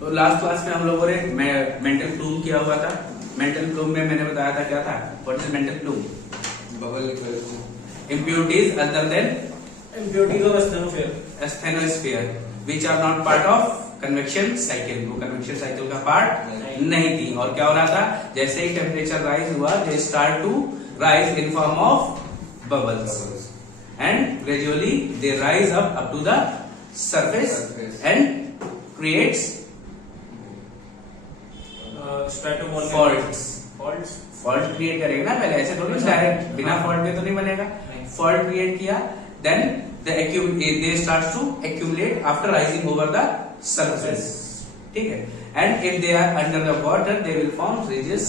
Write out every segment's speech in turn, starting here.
तो last class में हम लोगों ने मेंटल प्लूम किया हुआ था। मेंटल प्लूम में मैंने बताया था क्या था, what is mantle plume? Bubble impurities other than impurities of asthenosphere which are not part of convection cycle। वो convection cycle का पार्ट नहीं थी। और क्या हो रहा था, जैसे ही टेम्परेचर राइज हुआ they start to rise in form of bubbles and gradually they rise up to the surface and creates faults। Fault create करेगा ना पहले, ऐसे थोड़ी डायरेक्ट बिना फॉल्ट के तो नहीं बनेगा। फॉल्ट क्रिएट किया, then they start to accumulate after rising over the surface, ठीक है। And if they are under the water they will form ridges,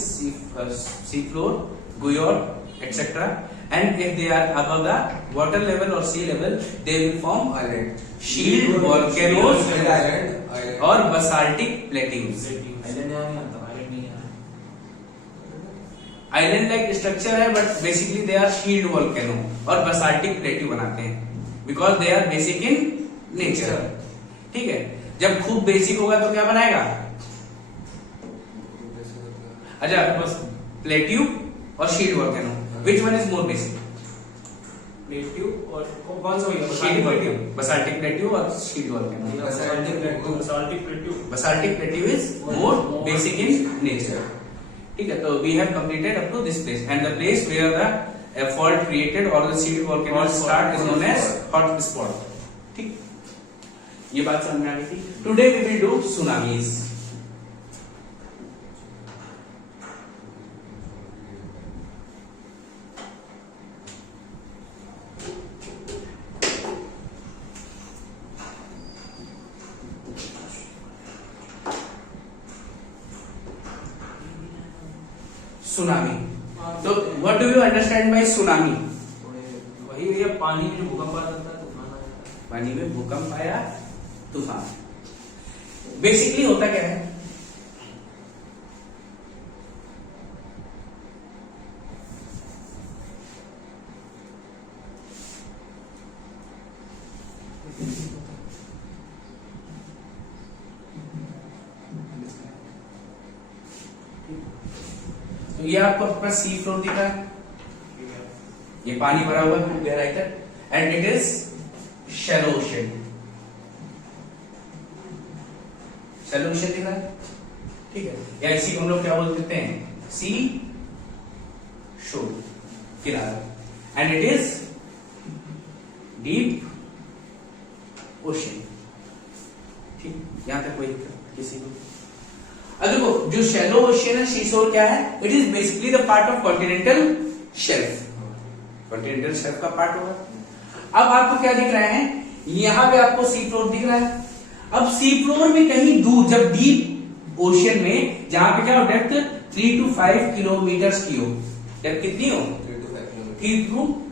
sea floor, guyot etcetera. And if they are above the water level और sea level they will form shield volcanoes और basaltic plateaus. Island like structure है but basically they are shield volcano और basaltic plateau बनाते हैं because they are basic in nature, ठीक है। जब खूब बेसिक होगा तो क्या बनाएगा? अच्छा, प्लेट्यू और shield volcano, which one is more basic? Plateau और कौन सा होगा? शील्ड वोल्केनो, बसाल्टिक प्लेट्यू और shield volcano. Basaltic plateau is more basic in nature, ठीक है। तो we have completed up to this place and the place where the fault created और the shield volcano start is known as hot spot, ठीक। ये बात समझ में आ गई थी। Today we will do tsunamis. Tsunami, तो what do you understand by tsunami? वही ये पानी में जो भूकंप आता है, तूफान आता है। पानी में भूकंप आया, तूफान। बेसिकली होता क्या है? तो ये आपको अपना सी फ्लोर दिख रहा है, ये पानी भरा हुआ है गहराई तक, and it is shallow ocean. Shallow ocean दिख रहा है, ठीक है। या इसी को हम लोग क्या बोल देते हैं? सी शोर, किनारा। And it is deep ocean, ठीक। यहां तक कोई दिक्कत किसी को? अब देखो, जो शैलो ओशियन है, सीशोर क्या है? It is basically the part of continental shelf. Continental shelf का पार्ट होगा। अब आपको क्या दिख रहा है? यहां पे आपको सी फ्लोर दिख रहा है। अब सी फ्लोर में कहीं दूर, जब डीप ओशियन में, जहां पे क्या हो, डेप्थ 3 to 5 किलोमीटर की हो, डेप्थ कितनी हो?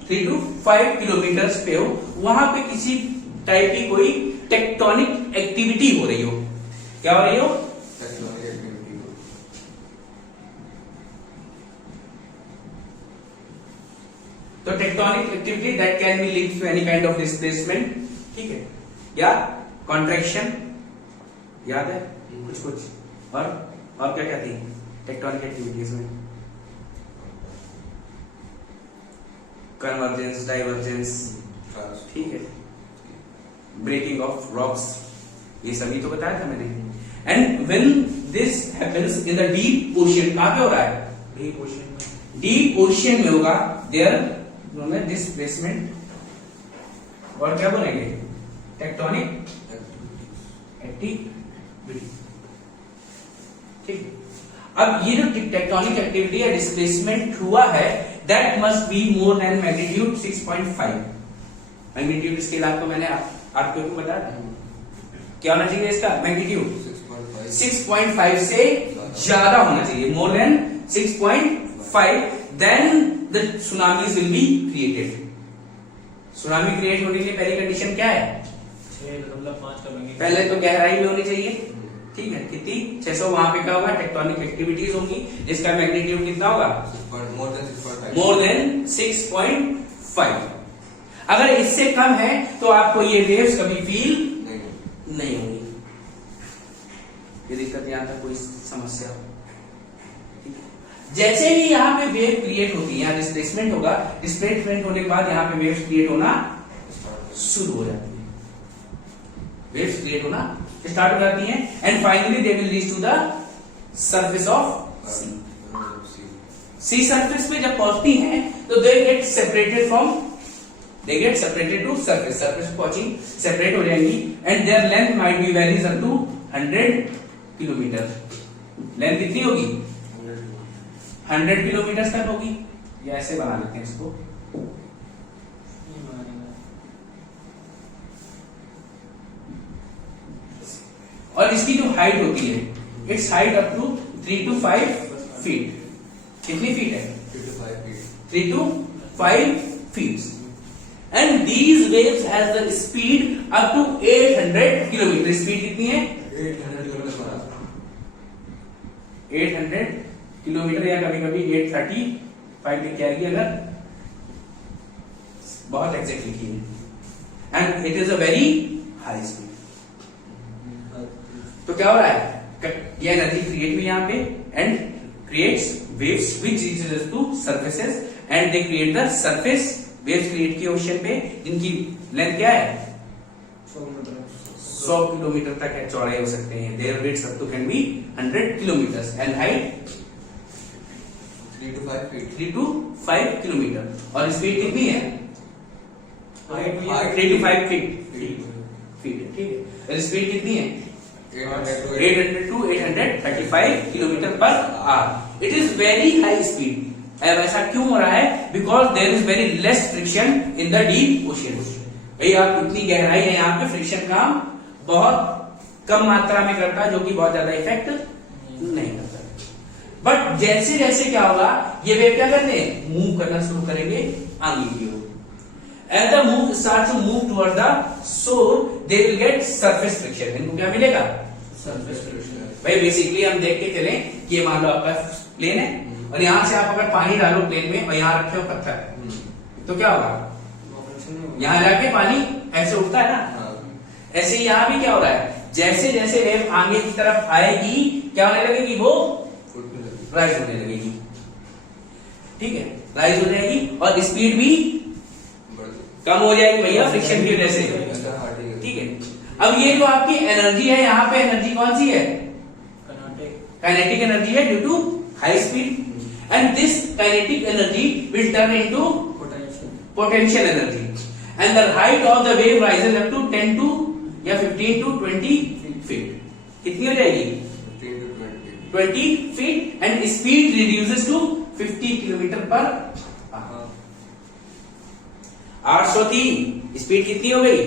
3 to 5 किलोमीटर पे हो, वहां पे किसी टाइप की कोई टेक्टोनिक एक्टिविटी हो रही हो। क्या हो रही हो? तो tectonic activity that can be linked to any kind of displacement, ठीक है, या कॉन्ट्रैक्शन। याद है कुछ और क्या क्या थी टेक्टोनिक एक्टिविटीज में? कन्वर्जेंस, डाइवर्जेंस, ठीक है, ब्रेकिंग ऑफ रॉक्स, ये सभी तो बताया था मैंने। And when this happens in the deep ocean, कहां पे हो रहा है? डीप ओशियन में। डीप ओशियन में होगा, देयर डिस्प्लेसमेंट, और क्या बोलेंगे? टेक्टोनिक एक्टिविटी, ठीक। अब ये जो टेक्टोनिक एक्टिविटी या डिस्प्लेसमेंट हुआ है, that must be more than magnitude 6.5। Magnitude scale आपको मैंने आपको बताया था, क्या होना चाहिए इसका मैग्नीट्यूड? 6.5 से ज्यादा होना चाहिए, more than 6.5, then the tsunamis will be created। Tsunami create होने के लिए पहली कंडीशन क्या है? 6.5 का मैग्नीट्यूड। पहले तो गहराई में होनी चाहिए, ठीक है। कितनी? 600। वहां पे क्या होगा? टेक्टोनिक एक्टिविटीज होंगी, जिसका मैग्नीट्यूड कितना होगा? मोर देन 6.5। अगर इससे कम है तो आपको ये वेव्स कभी फील नहीं होंगी। ये दिक्कत यहाँ तक कोई समस्या? जैसे ही यहाँ पे वेव क्रिएट होती है, यहाँ डिस्प्लेसमेंट होगा, डिस्प्लेसमेंट होने के बाद यहाँ पे वेव्स क्रिएट होना शुरू हो जाती है, वेव्स क्रिएट होना स्टार्ट हो जाती हैं, and finally they will reach to the surface of sea. Sea surface पे जब पहुंचती हैं तो they get separated to surface, surface पहुंची सेपरेट हो जाएंगी, and their length might be varies up to 100 kilometre. Length कितनी होगी? 100 किलोमीटर तक होगी। या ऐसे बना लेते हैं इसको, और इसकी जो हाइट होती है, it's height up to 3 to 5 feet. कितनी फीट है? 3 to 5 feet. And these waves has the speed up to 800 kilometre. Speed कितनी है? 800 किलोमीटर, या कभी कभी 835 लिख के आएगी अगर बहुत एग्जैक्ट लिखी है, and it is a very high speed. तो क्या हो रहा है? ये एनर्जी क्रिएट हुई यहाँ पे, and creates waves which reaches to surfaces, and they create the surface waves create की ओशन पे, जिनकी लेंथ क्या है? 100 किलोमीटर तक है, चौड़ाई हो सकते हैं। their width up to can be 100 kilometers and height 3 to 5 kilometre, और स्पीड कितनी है? 3 to 5 फीट, ठीक है। स्पीड कितनी है? 800 to 835 kilometre per hour. It is very high speed. अब ऐसा क्यों हो रहा है? Because there is very less friction in the deep ocean. भाई आप इतनी गहराई है, यहाँ पे फ्रिक्शन काम बहुत कम मात्रा में करता है, जो कि बहुत ज्यादा इफेक्ट नहीं करता। बट जैसे जैसे क्या होगा, ये वेव क्या करते हैं? मूव करना शुरू करेंगे आगे की ओर। As the move starts to move towards the shore, they will get surface friction. इनको क्या मिलेगा? Surface friction. भाई बेसिकली हम देख के चले कि ये मान लो आपका प्लेन है, और यहाँ से आप अगर पानी डालो प्लेन में, और यहाँ रखे हो पत्थर, तो क्या होगा? यहाँ जाके पानी ऐसे उठता है ना, ऐसे ही यहाँ भी क्या हो रहा है? जैसे जैसे वेव आगे की तरफ आएगी, क्या होने लगेगी? वो राइज होने लगेगी, ठीक है, राइज हो जाएगी, और स्पीड भी कम हो जाएगी भैया फ्रिक्शन की वजह से, ठीक है। अब ये जो आपकी एनर्जी है, यहाँ पे एनर्जी कौन सी है? काइनेटिक एनर्जी है, due to high speed, and this kinetic energy will turn into potential energy, and the height of the wave rises up to 10 to या 15 to 20 फीट। कितनी हो जाएगी? 20 feet, and speed reduces to 50 kilometre पर 800 थी, speed कितनी हो गई?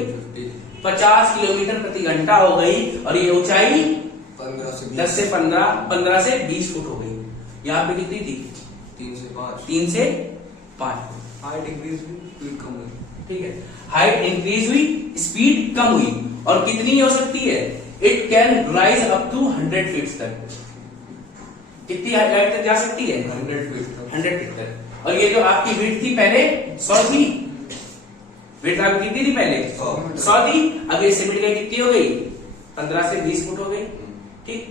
50 kilometre प्रति घंटा हो गई, और ये ऊंचाई 10 से 15 से 20 फुट हो गई। यहाँ पे कितनी थी? 3 से 5। हाइट इंक्रीज हुई, स्पीड कम हुई, ठीक है। हाइट इंक्रीज हुई, स्पीड कम हुई, और कितनी हो सकती है? It can rise up to 100 feet तक। कितनी हाइट तक जा सकती है? 100 फीट तक। और ये जो आपकी विड्थ थी पहले 100 थी, विड्थ आपकी कितनी थी पहले? 100 थी। अब ये सिमट गई, कितनी हो गई? 15 से 20 फुट हो गई, ठीक।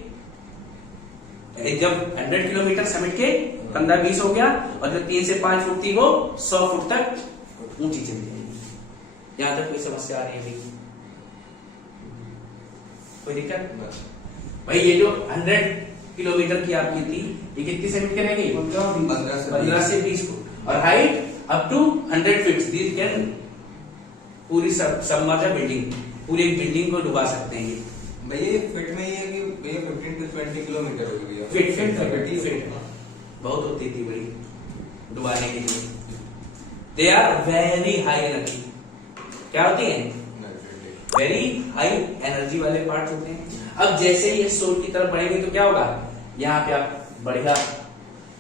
जब 100 किलोमीटर समिट के 15-20 हो गया, और जो 3 से 5 फुट थी वो 100 फुट तक ऊंची चली जाएगी। यहां तक कोई समस्या आ रही है? कोई दिक्कत? भाई ये जो 100 किलोमीटर की आपकी थी, ये कितनी समिट के रह गई? 15 से 20 फुट, और height up to 100 feet. This can पूरी सबमर्ज बिल्डिंग, पूरी एक बिल्डिंग को डुबा सकते हैं। भैया फिट में ये है कि भैया 15 to 20 किलोमीटर हो गई है। फिट बहुत होती थी बड़ी डुबाने के लिए। They are very high energy. क्या होती है? वेरी हाई एनर्जी वाले पार्ट होते हैं। अब जैसे ही ये सोल की तरफ बढ़ेंगे तो क्या होगा? यहाँ पे आप बढ़िया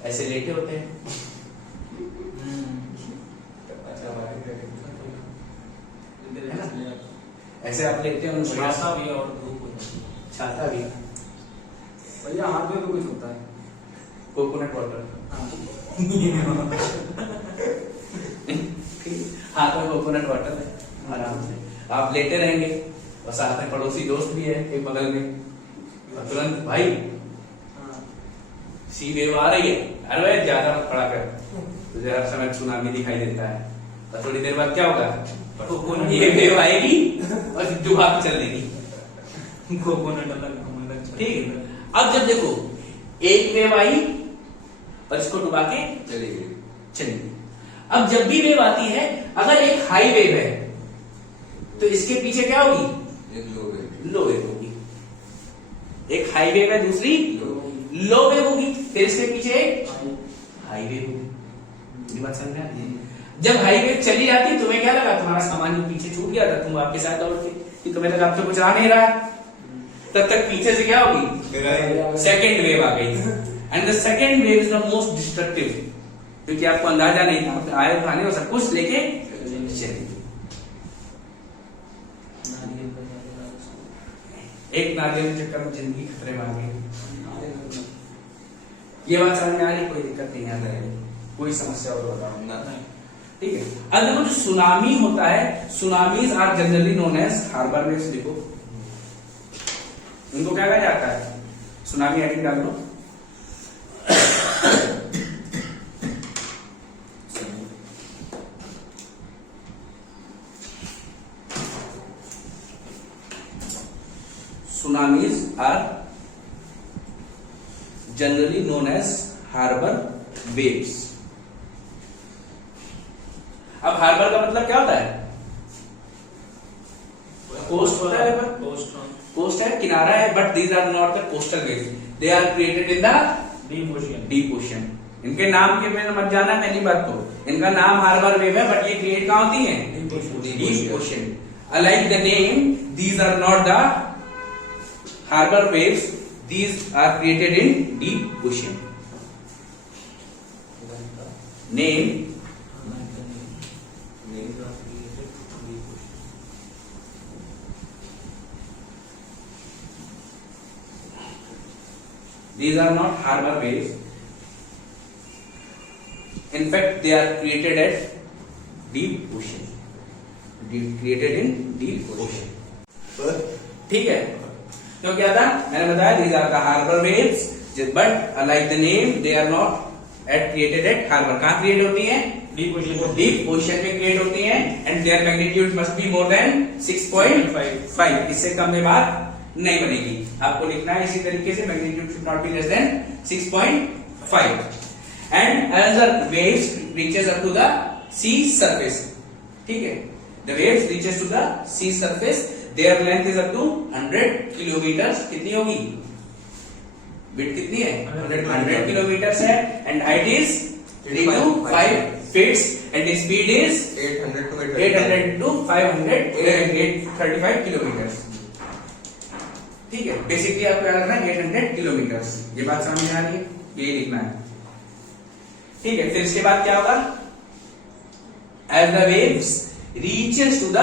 ऐसे लेटे होते हैं, ऐसे आप लेते हो, छाता भी और धूप छाता भी, भैया हाथ में भी कुछ होता है, कोकोनट वाटर हाथ में कोकोनट वाटर है, आराम से आप लेटे रहेंगे, और साथ में पड़ोसी दोस्त भी है एक बगल में, और तुरंत भाई सी वेव आ रही है, अरे भाई ज्यादा मत पड़ा कर, तुझे हर समय सुनामी दिखाई देता है, और थोड़ी देर बाद क्या होगा, ये वेव आएगी और डुबा के चल देगी। ठीक है, अब जब देखो एक वेव आई और इसको डुबा के चली गई। चलिए, अब जब भी वेव आती है, अगर एक हाई वेव है तो इसके पीछे क्या होगी, एक लो वेव। लो वेव होगी। एक हाई वेव है, दूसरी लो वेव होगी, फिर इसके पीछे एक हाई वेव होगी। ये बात समझ में आती है? जब हाई वेव चली जाती, तुम्हें क्या लगा, तुम्हारा सामान जो पीछे छूट गया था, तुम आपके साथ दौड़ के, कि तुम्हें लगा अब तो कुछ आ नहीं रहा, तब तक पीछे से क्या होगी, सेकेंड वेव आ गई। And the second wave is the most destructive, क्योंकि आपको अंदाजा नहीं था, आपने आए खाने और सब कुछ लेके चले। एक नारियल के चक्कर में जिंदगी खतरे में आ गई। ये बात समझ में आ रही, कोई दिक्कत नहीं आ रही, कोई समस्या और बताओ ना, ठीक है। अब देखो जो सुनामी होता है, tsunamis are generally known as harbour waves. देखो इनको क्या कहा जाता है, सुनामी हेडिंग डाल दो। Tsunamis are generally known as harbor waves. अब हार्बर का मतलब क्या होता है, कोस्ट होता है, कोस्ट है, किनारा है, but these are not the coastal waves, they are created in the deep ocean. इनके नाम के में मत जाना पहली बात तो, इनका नाम हार्बर वेव है, बट ये क्रिएट कहां होती है, deep ocean. Alike the name, these are not the harbor waves, these are created in deep ocean. Name, these are not harbor waves, in fact they are created at deep ocean, created in deep ocean. ठीक है, तो क्या था, मैंने बताया these are the harbor waves, but like the name they are not created at harbor. कहाँ create होती हैं, डीप ओशन में क्रिएट होती हैं, and their magnitude must be more than 6.5, इससे कम में बात नहीं बनेगी। आपको लिखना है इसी तरीके से, magnitude should not be less than 6.5, and as the waves reaches up to the sea surface, ठीक है, the waves reaches to the sea surface, their length is up to 100 kilometre. कितनी होगी, विड्थ कितनी है, 100 किलोमीटर है, and height is 3 to 5 feet, and speed is 800 to 835 kilometre. ठीक है, basically आपको याद रखना है 800 किलोमीटर। ये बात समझ में आ रही है, यही लिखना है, ठीक है। फिर इसके बाद क्या होगा, as the waves reaches to the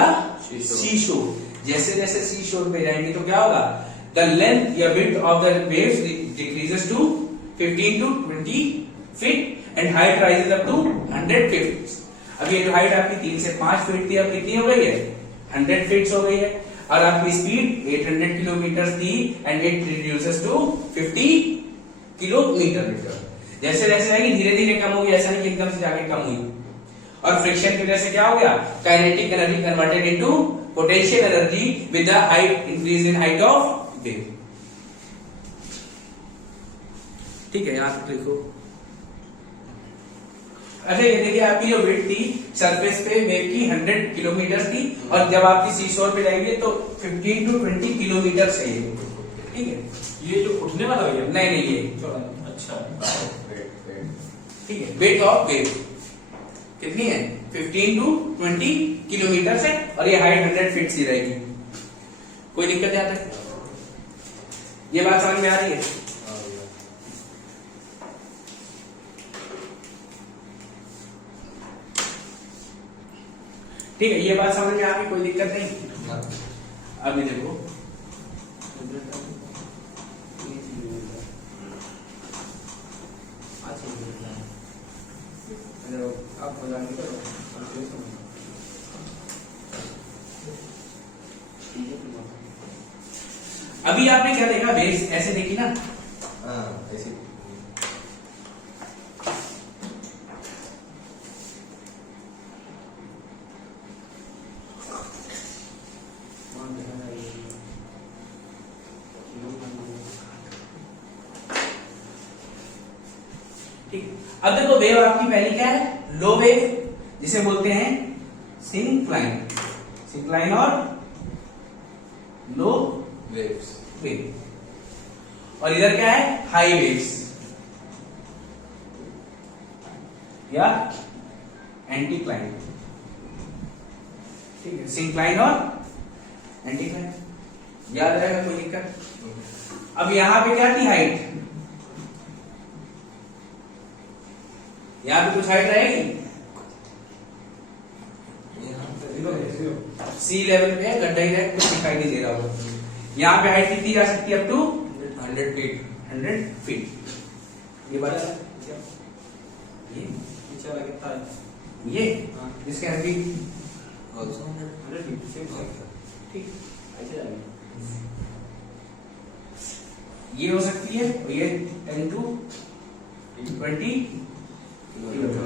sea shore, जैसे जैसे सी शोर पे जाएंगे तो क्या होगा, द लेंथ या width of the waves decreases to 15 to 20 feet, and height rises up to 100 feet. अब ये जो हाइट आपकी 3 से 5 फीट थी, अब कितनी हो गई है, 100 फीट हो गई है, और आपकी स्पीड 800 किलोमीटर थी, and it reduces to 50 kilometre. जैसे जैसे जाएगी धीरे धीरे कम होगी, ऐसा नहीं कि एकदम से जाके कम हुई। और फ्रिक्शन की वजह से क्या हो गया, kinetic energy converted into potential energy with the height increase in height of wave. ठीक है, यहां तक लिखो। अच्छा, ये देखिए आपकी जो विड्थ थी सरफेस पे वेव की 100 किलोमीटर थी, और जब आपकी सी शोर पे जाएगी तो 15 to 20 किलोमीटर है ये। ठीक है, ये जो उठने वाला है, नहीं नहीं ये अच्छा, ठीक है। विड्थ ऑफ वेव कितनी है, 15 to 20 किलोमीटर है, और ये हाइट 100 फीट की रहेगी। कोई दिक्कत यहाँ तक, ये बात समझ में आ रही है? ठीक है, ये बात समझ में आ गई, कोई दिक्कत नहीं। अभी देखो, आप अभी आपने क्या देखा, वेव्स ऐसे देखी ना, हाँ ऐसे ठीक। अब देखो वेव आपकी पहली क्या है, लो वेव, जिसे बोलते हैं सिंक्लाइन, सिंक्लाइन और लो वेव्स। वेव। और इधर क्या है, हाई वेव्स या एंटीक्लाइन। ठीक है, सिंक्लाइन और एंटीक्लाइन, याद रहेगा, कोई दिक्कत। अब यहां पे क्या थी, हाइट, यहां पे कुछ हाइट रहेगी, सी लेवल पे है, गड्ढा ही है, कुछ दिखाई नहीं दे रहा होगा। यहाँ पे हाइट कितनी जा सकती है, अप टू 100 फीट। 100 फीट। ये बात है, ये नीचे वाला कितना है? ये हाँ। इसके अभी Also 100 फीट सेम ठीक, ऐसे जाएगा। ये हो सकती है, और ये 10 to 20 किलोमीटर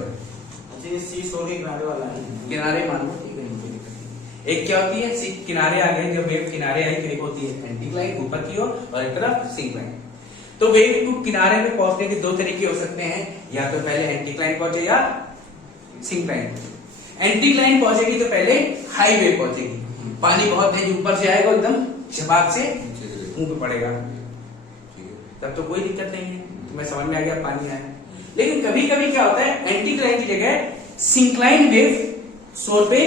अच्छा, ये सी शोर के किनारे वाला है। किनारे मान लो, ठीक है, कोई दिक्कत नहीं। एक क्या होती है, किनारे आ गए, जब वेव किनारे आई तो एक होती है एंटीक्लाइन ऊपर की ओर और एक तरफ सिंक्लाइन। तो वेव को किनारे में पहुंचने के दो तरीके हो सकते हैं, या तो पहले एंटीक्लाइन पहुंचे या सिंक्लाइन। एंटीक्लाइन पहुंचेगी तो पहले हाई वेव पहुंचेगी, पानी बहुत तेज ऊपर से आएगा, एकदम झपाक से मुंह पे पड़ेगा, तब तो कोई दिक्कत नहीं है, तुम्हें समझ में आ गया पानी आया। लेकिन कभी कभी क्या होता है, एंटीक्लाइन की जगह सिंक्लाइन वेव शोर पे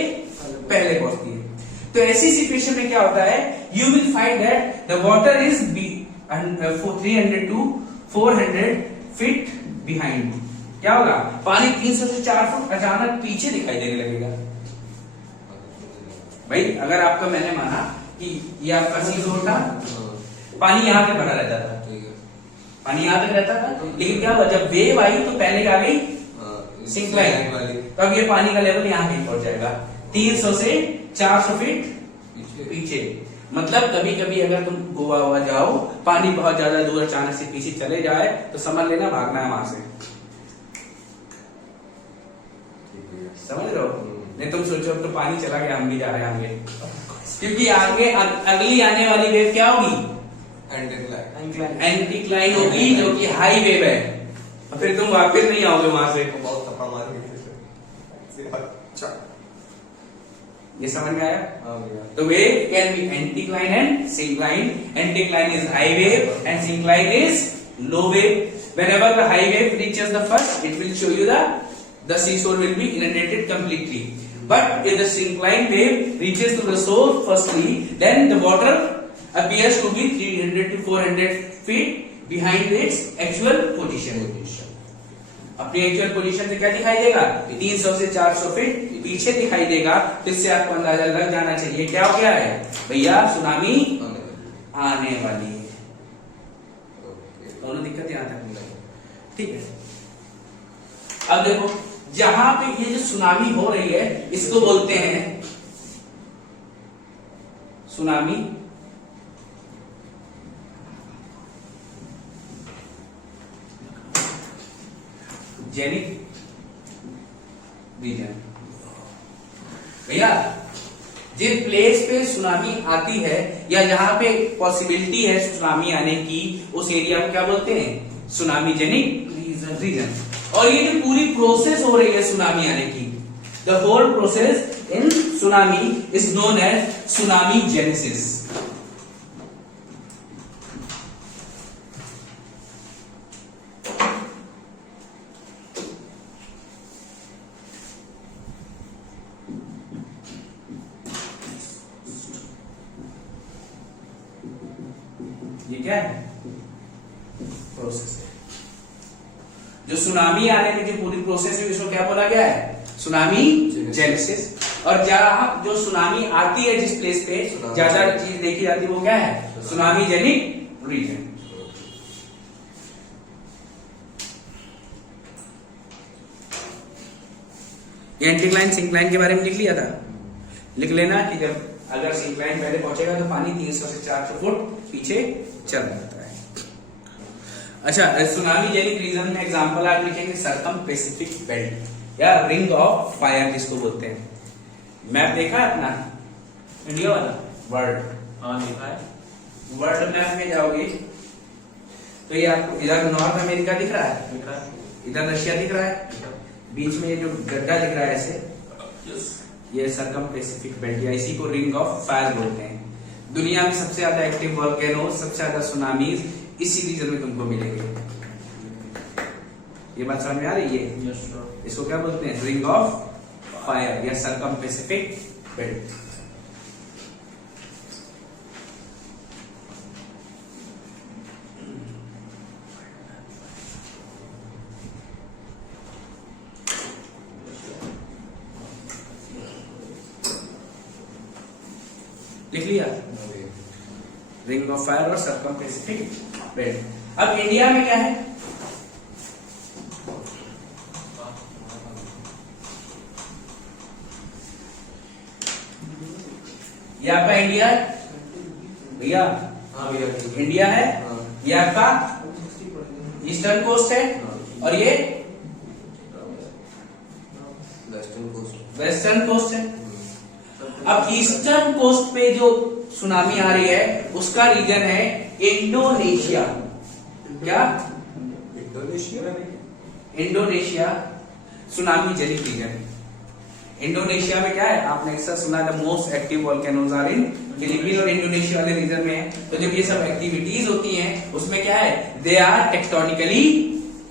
पहले पहुंचती है। तो ऐसी सिचुएशन में क्या होता है, you will find that the water is 300 to 400 feet behind. क्या होगा, पानी 300 से 4 फुट अचानक पीछे दिखाई देने लगेगा। भाई अगर आपका, मैंने माना कि ये आपका सी शोर था, पानी यहां पे भरा रहता था, पानी यहां तक रहता था, लेकिन क्या हुआ, जब वेव आई तो पहले आ गई सिंक्लाइन वाली, तब ये पानी का लेवल यहाँ कहीं पहुंच जाएगा 300 से 400 फीट पीछे। मतलब कभी कभी अगर तुम गोवा हुआ जाओ, पानी बहुत ज्यादा दूर अचानक से पीछे चले जाए तो समझ लेना भागना है वहां से, समझ रहे हो। नहीं तुम सोचो अब तो पानी चला गया, हम भी जा रहे हैं आगे, क्योंकि आगे अगली आने वाली वेव क्या होगी, एंटीक्लाइन होगी, जो कि हाई वेव है, और फिर तुम वापस नहीं आओगे वहां से। बहुत थप्पड़ मार अच्छा, ये समझ में आया। हाँ भैया। The wave can be anticline and syncline. Anticline is high wave and syncline is low wave. Whenever the high wave reaches the first, it will show you the seashore will be inundated completely. But if the syncline wave reaches to the shore firstly, then the water appears to be 300 to 400 feet behind its actual position. अपनी actual position से क्या दिखाई देगा, 300 से 400 feet पीछे दिखाई देगा। तो इससे आपको अंदाजा लग जाना चाहिए क्या हो गया है भैया, सुनामी आने वाली है। दोनों दिक्कत यहां तक, ठीक है। अब देखो, जहां पे ये जो सुनामी हो रही है इसको बोलते हैं सुनामी जेनिक रीजन। भैया जिस प्लेस पे सुनामी आती है या जहां पे पॉसिबिलिटी है सुनामी आने की, उस एरिया को क्या बोलते हैं, सुनामी जेनिक रीजन। और ये जो पूरी प्रोसेस हो रही है सुनामी आने की, the whole process in tsunami is known as tsunami genesis. ये क्या है, प्रोसेस है। जो सुनामी आने में जो पूरी प्रोसेस है इसको क्या बोला गया है, सुनामी जेनेसिस। और जहां जो सुनामी आती है जिस प्लेस पे ज्यादा चीज देखी जाती है वो क्या है, tsunamigenic region. Anticline syncline के बारे में लिख लिया था, लिख लेना कि जब अगर सिंक्लाइन पहले पहुंचेगा तो पानी 300 से 400 फुट पीछे चल जाता है। अच्छा, सुनामी जेनिक रीजन में एग्जांपल आप लिखेंगे सर्कम पैसिफिक बेल्ट या रिंग ऑफ फायर जिसको बोलते हैं। मैप देखा है अपना इंडिया वाला? वर्ल्ड हाँ देखा है। वर्ल्ड मैप में जाओगे तो ये आपको इधर नॉर्थ अमेरिका दिख रहा है, दिख रहा है? इधर रशिया दिख रहा है, बीच में ये जो गड्ढा दिख रहा है ऐसे, यस। ये सर्कम पैसिफिक बेल्ट या इसी को रिंग ऑफ फायर बोलते हैं। दुनिया में सबसे ज्यादा एक्टिव वोल्केनो, सबसे ज्यादा सुनामीज इसी रीजन में तुमको मिलेंगे। ये बात समझ में आ रही है? Yes sir. इसको क्या बोलते हैं? रिंग ऑफ फायर या सर्कम पैसिफिक बेल्ट। लिख लिया? रिंग ऑफ फायर और सर्कम पैसिफिक बेल्ट। अब इंडिया में क्या है? ये आपका इंडिया है भैया, हाँ भैया। इंडिया है। हाँ। ये आपका ईस्टर्न कोस्ट है और ये वेस्टर्न कोस्ट। वेस्टर्न कोस्ट है। अब ईस्टर्न कोस्ट पे जो सुनामी आ रही है उसका रीजन है इंडोनेशिया। क्या? Indonesia. Indonesia tsunamigenic region. Indonesia में क्या है? आपने अक्सर सुना है most active volcanoes are in Philippines और इंडोनेशिया वाले रीजन में है। तो जब ये सब एक्टिविटीज होती हैं उसमें क्या है? They are tectonically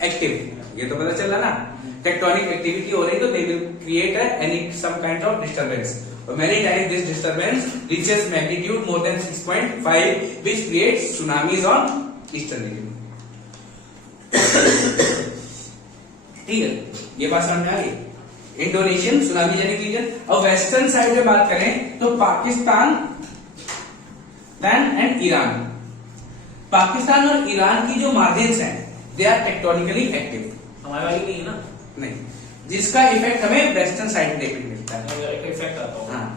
active. ये तो पता चला ना, टेक्टोनिक एक्टिविटी हो रही तो they will create any some kind of disturbance. Many times this disturbance reaches magnitude more than 6.5 which creates tsunamis on eastern region. ठीक है, ये बात समझ में आ गई? Indonesian tsunamigenic region. और वेस्टर्न साइड में बात करें तो पाकिस्तान एंड ईरान। पाकिस्तान और ईरान की जो मार्जिन्स हैं दे आर टेक्टोनिकली एक्टिव। हमारे वाली नहीं है ना? नहीं, जिसका इफेक्ट हमें वेस्टर्न साइड पे मिलता है। इफेक्ट आता होगा। हाँ,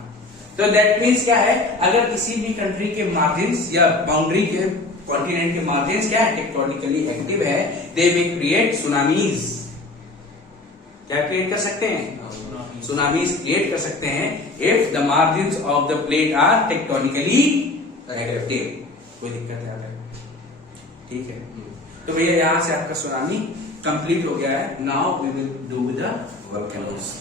तो दैट मीन्स क्या है? अगर किसी भी कंट्री के मार्जिन्स या बाउंड्री के कॉन्टिनेंट के मार्जिन्स क्या है? टेक्टोनिकली एक्टिव है, दे मे क्रिएट सुनामीज। क्या क्रिएट कर सकते हैं? सुनामीज क्रिएट कर सकते हैं if the margins of the plate are tectonically active. कोई दिक्कत है अगर? ठीक है, तो भैया यहां से आपका सुनामी कंप्लीट हो गया है। Now we will do with the volcanoes.